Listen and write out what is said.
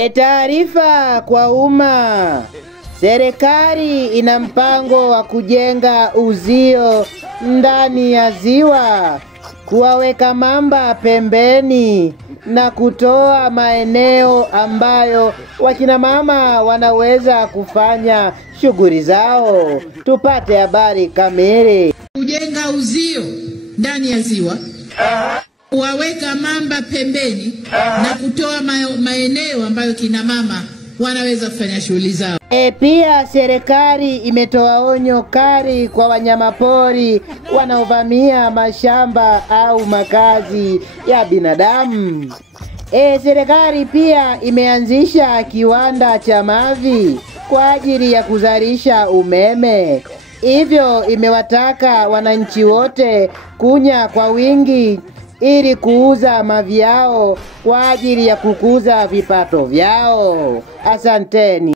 Taarifa kwa umma. Serikali ina mpango wa kujenga uzio ndani ya ziwa, kuwaweka mamba pembeni na kutoa maeneo ambayo wakina mama wanaweza kufanya shughuli zao. Tupate habari kamili. Kujenga uzio ndani ya ziwa, kuwaweka mamba pembeni na kutoa maeneo ambayo kina mama wanaweza kufanya shughuli zao. Pia serikali imetoa onyo kali kwa wanyamapori wanaovamia mashamba au makazi ya binadamu. Serikali pia imeanzisha kiwanda cha mavi kwa ajili ya kuzalisha umeme. Hivyo imewataka wananchi wote kunya kwa wingi ili kuuza mavi yao kwa ajili ya kukuza vipato vyao. Asanteni.